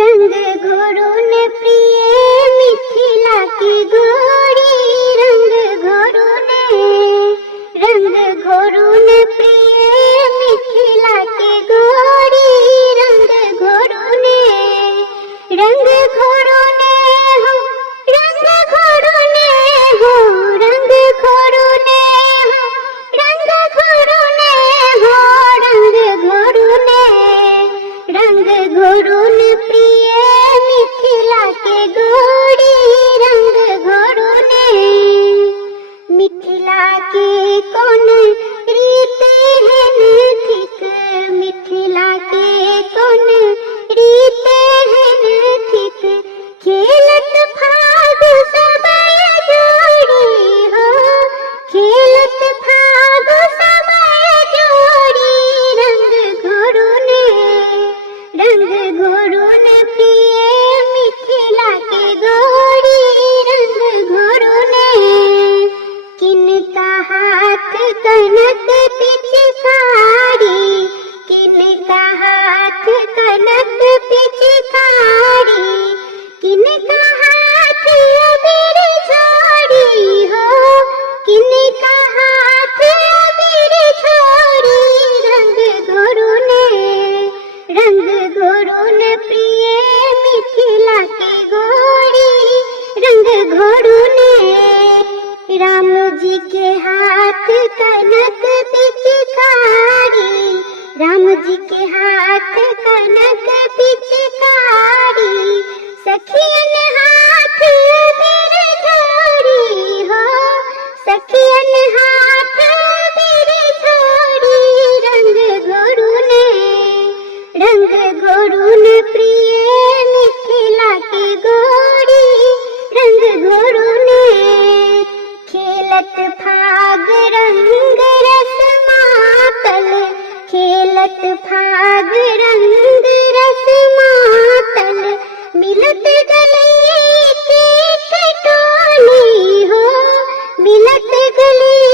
रंग घोरुन प्रिय मिथिला की गोरी, रंग घोरुन प्रिय मिथिला की गोरी, रंग घोरुन हो, रंग घोरुन हो, रंग घोरुन हो, रंग घोरुन हो, रंग घोरुन प्रिय मिथिला के गोरी, रंग घोरुन। मिथिला के कौन रीत है नथिक, मिथिला के कौन रीत है नथिक, खेलत फाग सबय जोड़ी हो, खेलत फाग सबय जोड़ी, रंग घोरुन प्रिय मिथिला के गोरी, रंग घोरुन। किनका हाथ कनक पिचकारी, किनका हाथ कनक पिचकारी, किनका हाथ अबीर छोड़ी हो, किनका हाथ अबीर छोड़ी, रंग घोरुन प्रिय मिथिला के गोरी, रंग घोरुन। राम जी के हाथ कनक पिचकारी, राम जी के हाथ कनक पिचकारी, सखियन हाथ अबीर छोड़ी हो, सखियन हाथ अबीर छोड़ी, रंग घोरुन प्रिय मिथिला की गोरी, रंग घोरुन। खेलत फाग रंग रस मातल, खेलत फाग रंग रस मातल, मिलत गले के टोली हो, मिलत गले